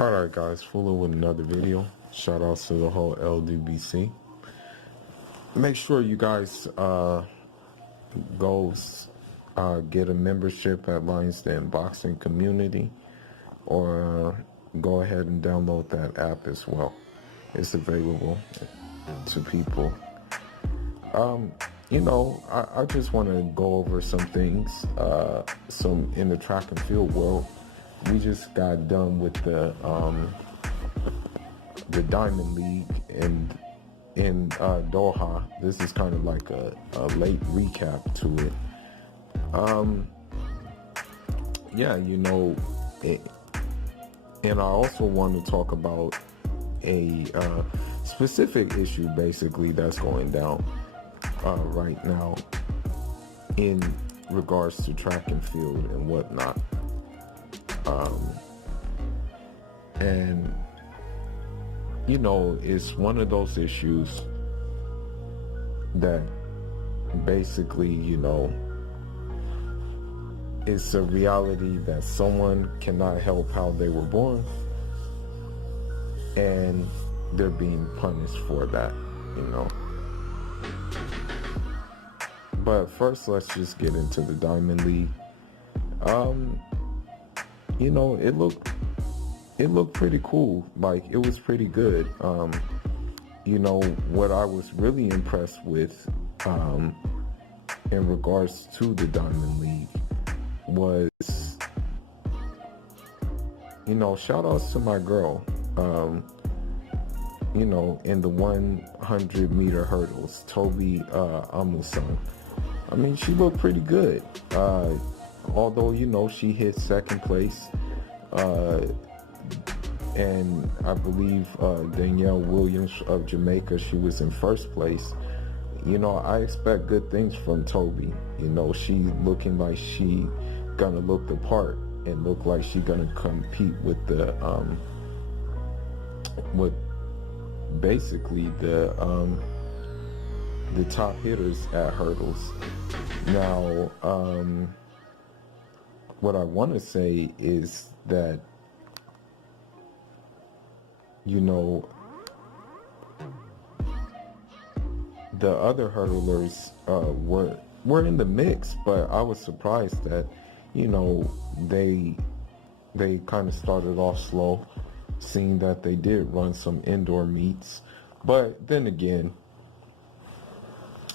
Alright guys, Fuller with another video. Shout outs to the whole LDBC. Make sure you guys go get a membership at Lions Den Boxing Community, or go ahead and download that app as well. It's available to people. I just want to go over some things some in the track and field world. We just got done with the Diamond League in Doha. This is kind of like a late recap to it. And I also want to talk about a specific issue basically that's going down right now in regards to track and field and whatnot. It's one of those issues that basically, it's a reality that someone cannot help how they were born, and they're being punished for that, But first, let's just get into the Diamond League. It looked pretty cool. Like, it was pretty good. What I was really impressed with in regards to the Diamond League was, shout outs to my girl, in the 100 meter hurdles, Toby Amusan. I mean, she looked pretty good. Although, she hit second place. And I believe Danielle Williams of Jamaica, she was in first place. I expect good things from Toby. She looking like she gonna look the part and look like she gonna compete with the basically the top hitters at hurdles. Now, what I want to say is that, the other hurdlers were in the mix, but I was surprised that, they kind of started off slow, seeing that they did run some indoor meets. But then again,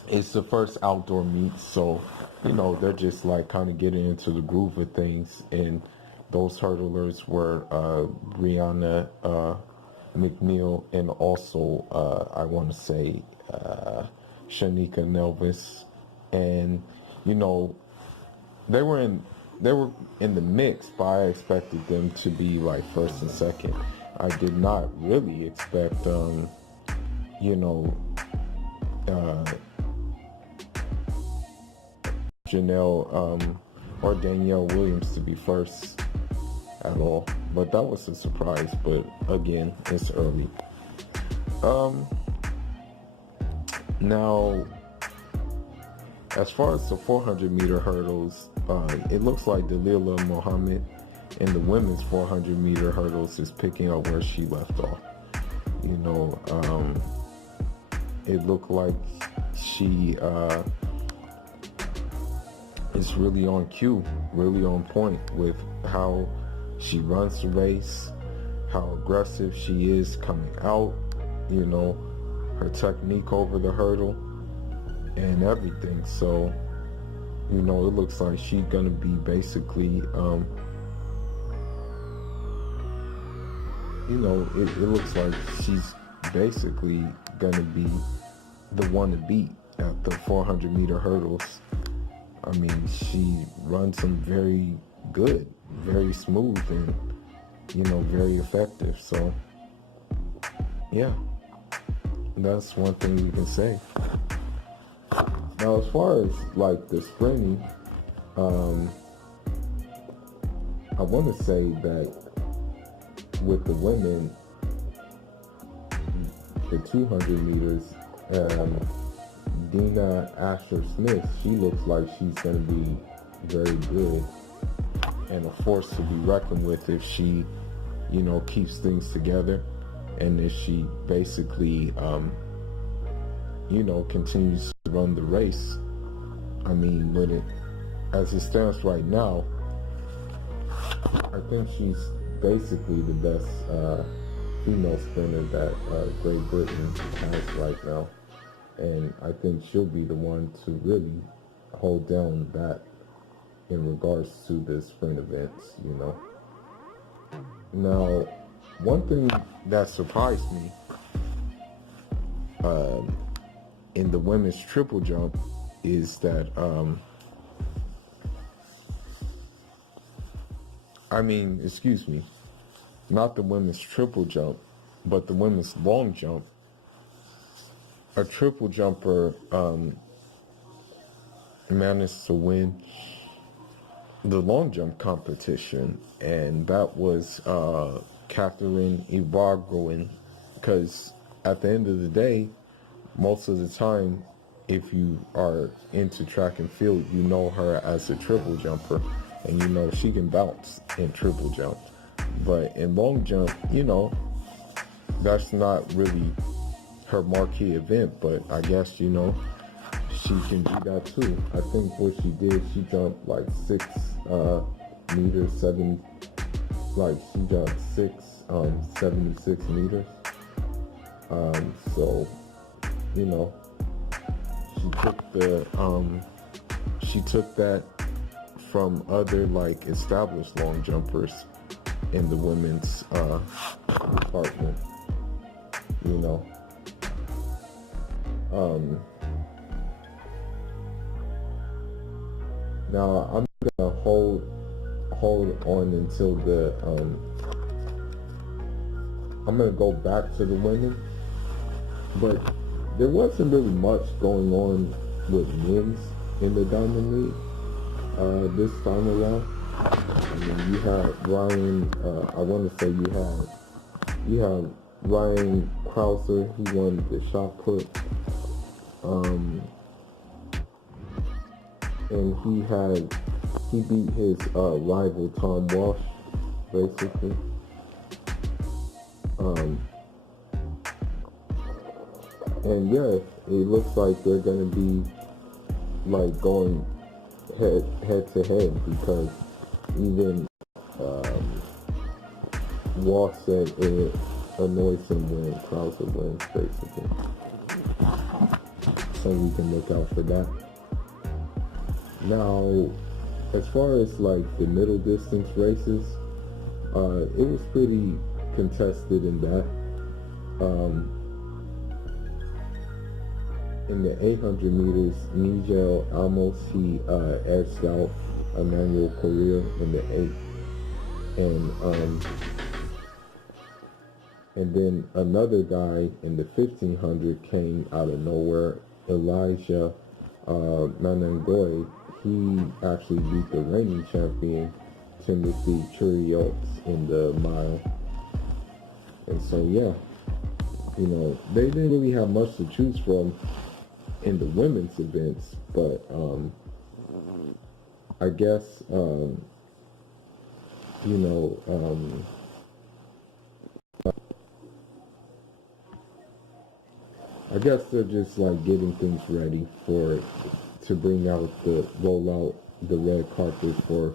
it's the first outdoor meet, so, they're just like kind of getting into the groove of things. And those hurdlers were Brianna McNeil, and also I want to say Shanika Nelvis, and they were in the mix, but I expected them to be like first and second. I did not really expect Janelle or Danielle Williams to be first at all, but that was a surprise. But again, it's early. Now, as far as the 400 meter hurdles, it looks like Dalilah Muhammad in the women's 400 meter hurdles is picking up where she left off. It looked like she is really on cue, really on point with how she runs the race, how aggressive she is coming out, her technique over the hurdle and everything. So, it looks like she's gonna be basically, it looks like she's basically gonna be the one to beat at the 400 meter hurdles. I mean, she runs them very good, very smooth, and, very effective. So, yeah, that's one thing you can say. Now, as far as like the sprinting, I want to say that with the women, the 200 meters, Dina Asher-Smith, she looks like she's going to be very good and a force to be reckoned with if she, keeps things together, and then she basically, continues to run the race. I mean, as it stands right now, I think she's basically the best female sprinter that Great Britain has right now, and I think she'll be the one to really hold down that in regards to the sprint events. Now, one thing that surprised me in the women's triple jump is that excuse me, not the women's triple jump, but the women's long jump. A triple jumper managed to win the long jump competition, and that was Catherine Ibarguen, because at the end of the day, most of the time, if you are into track and field, you know her as a triple jumper, and she can bounce in triple jump. But in long jump, that's not really her marquee event, but I guess, she can do that too. I think what she did, she jumped like 6 meters, 7, like she jumped 76 meters. So, she took that from other like established long jumpers in the women's department. Now I'm gonna hold on until I'm gonna go back to the women, but there wasn't really much going on with men's in the Diamond League this time around. I mean, you had Ryan. I want to say you had Ryan Krauser. He won the shot put, and he beat his rival Tom Walsh, basically. And yeah, it looks like they're gonna be like going head to head, because even Walsh said it annoys him when Krauser wins, basically. So we can look out for that. Now, as far as like the middle distance races, it was pretty contested in that. In the 800 meters, Nigel Amos, he edged out Emmanuel Correa in the 8. And then another guy in the 1500 came out of nowhere, Elijah Nanangoy. He actually beat the reigning champion, Timothy Churiots, in the mile. And so, yeah, they didn't really have much to choose from in the women's events, but I guess I guess they're just like getting things ready to roll out the red carpet for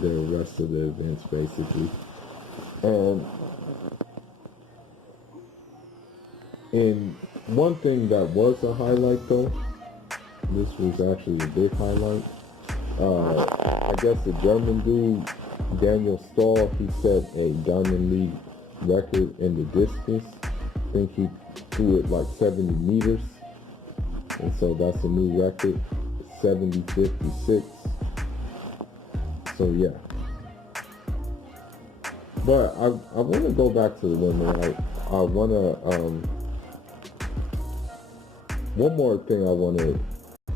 the rest of the events, basically. And one thing that was a highlight, though, this was actually a big highlight. I guess the German dude, Daniel Stahl, he set a Diamond League record in the distance. I think he threw it like 70 meters. And so that's a new record, 70.56. So, yeah. But I want to go back to the women. I want to... one more thing I want to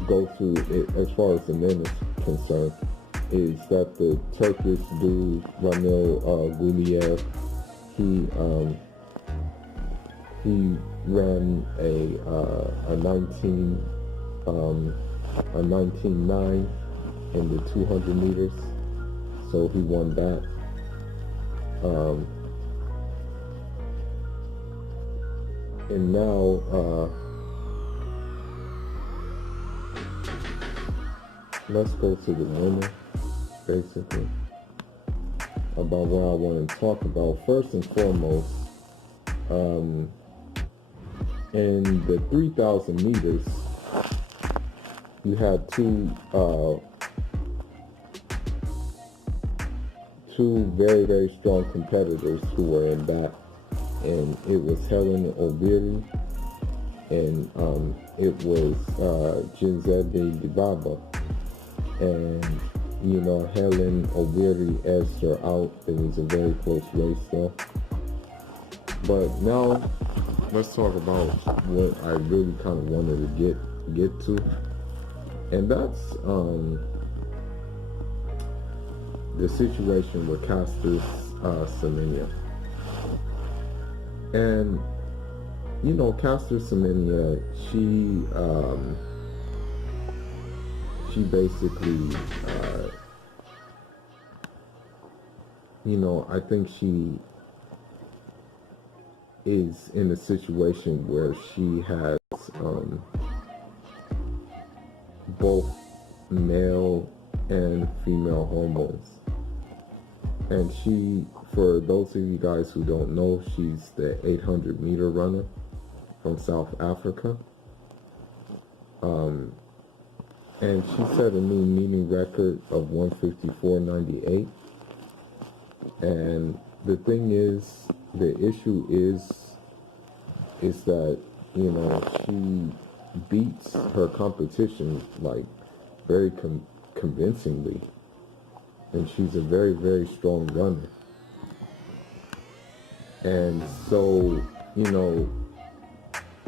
go through as far as the men is concerned is that the Turkish dude Ramil Guliev, he ran a 19.9 in the 200 meters, so he won that. And now, let's go to the winner, basically, about what I want to talk about. First and foremost, in the 3,000 meters, you had two very, very strong competitors who were in that, and it was Helen Obiri and it was Ginzebe Dibaba. And Helen Obiri edged her out. It was a very close race though. But now let's talk about what I really kind of wanted to get to, and that's the situation with Caster Semenya. And Caster Semenya, she basically I think she is in a situation where she has both male and female hormones. And she, for those of you guys who don't know, she's the 800-meter runner from South Africa. And she set a new meeting record of 154.98. And the thing is, the issue is that, she beats her competition like very convincingly. And she's a very, very strong runner. And so,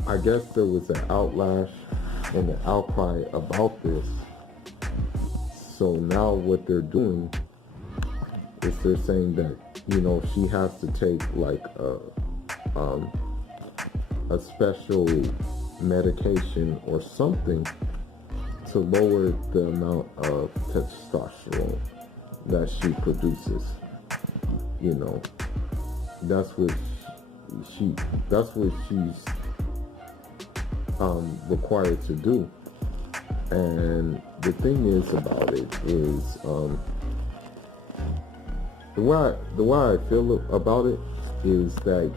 I guess there was an outlash and an outcry about this. So now what they're doing is they're saying that, she has to take like a special medication or something to lower the amount of testosterone that she produces. That's what she's required to do. And the thing is about it is the way I feel about it is that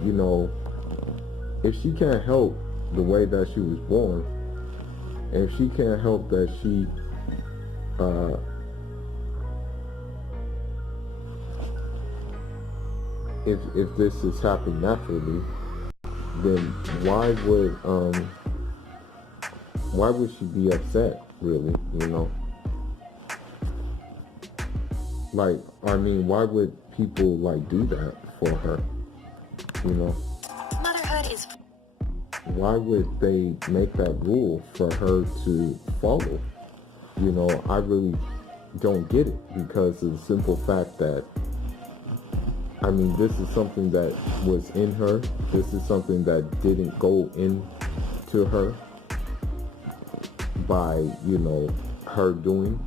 if she can't help the way that she was born, and if she can't help that she if this is happening naturally, then why would she be upset, really? Like, I mean, why would people like do that for her? Motherhood is. Why would they make that rule for her to follow? I really don't get it, because of the simple fact that, I mean, this is something that was in her. This is something that didn't go into her by, her doing.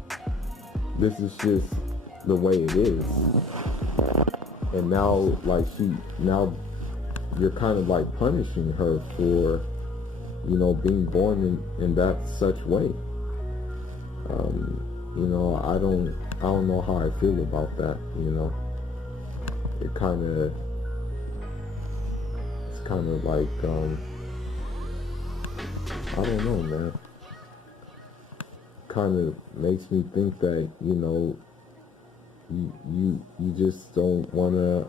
This is just the way it is. And now, now you're kind of like punishing her for, being born in that such way. I don't know how I feel about that, It's kind of like, I don't know, man. Kind of makes me think that, you just don't want to,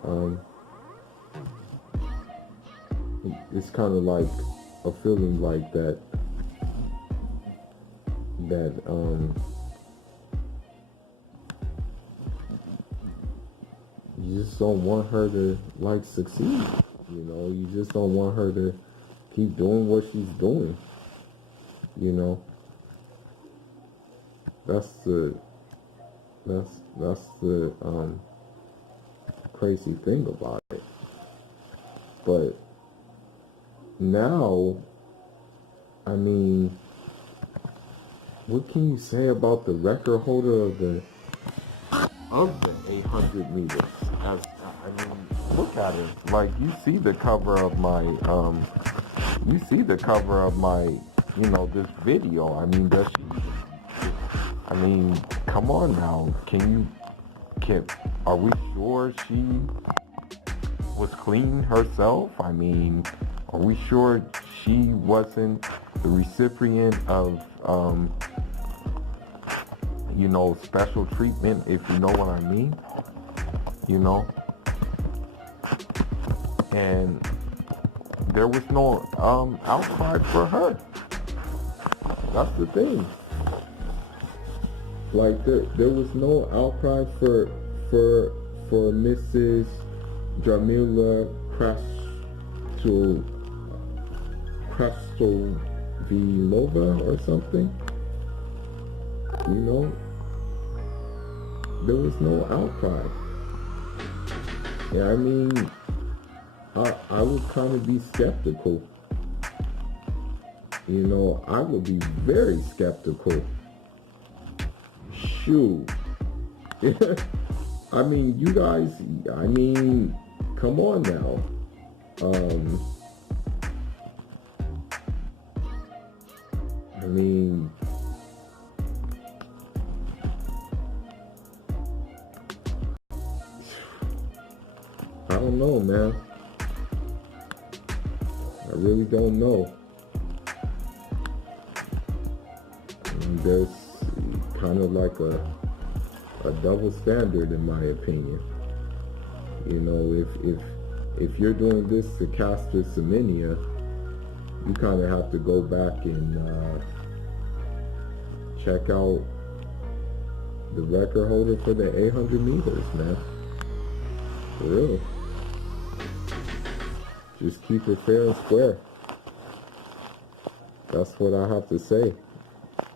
it's kind of like a feeling like that, you just don't want her to like succeed. You just don't want her to keep doing what she's doing. That's the crazy thing about it. But now, I mean, what can you say about the record holder of the 800 meters? I mean, look at it. Like, you see the cover of my You see the cover of my, this video. I mean, does she? I mean, come on now. Are we sure she was clean herself? I mean, are we sure she wasn't the recipient of, special treatment, if you know what I mean? And there was no outcry for her. That's the thing. Like there was no outcry for Mrs. Jamila Krastovilova or something. There was no outcry. Yeah, I mean, I would kind of be skeptical. I would be very skeptical. Shoot. I mean, you guys, come on now. I don't know, man. I really don't know. There's kind of like a double standard, in my opinion. If you're doing this to Caster Semenya, you kind of have to go back and check out the record holder for the 800 meters, man. For real. Just keep it fair and square. That's what I have to say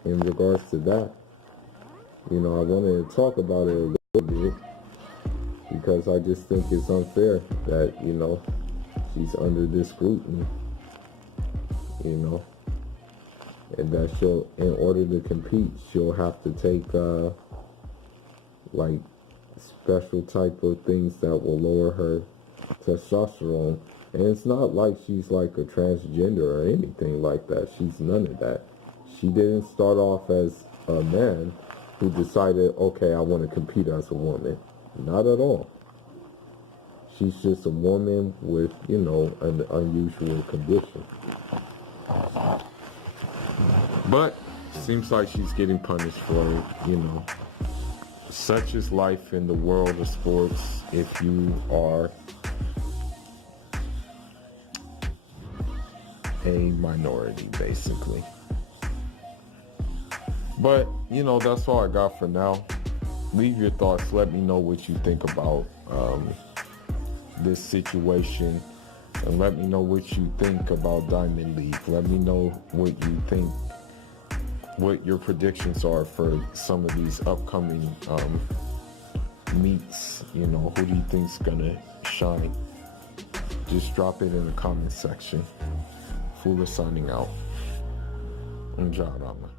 in regards to that. I wanted to talk about it a little bit because I just think it's unfair that, she's under this scrutiny, and that in order to compete, she'll have to take, special type of things that will lower her testosterone. And it's not like she's like a transgender or anything like that. She's none of that. She didn't start off as a man who decided, okay, I want to compete as a woman. Not at all. She's just a woman with, an unusual condition. But seems like she's getting punished for it, Such is life in the world of sports if you are a minority, basically. But, that's all I got for now. Leave your thoughts. Let me know what you think about this situation. And let me know what you think about Diamond League. Let me know what you think, what your predictions are for some of these upcoming meets. Who do you think's going to shine? Just drop it in the comment section. Fuller signing out. Njah Rama.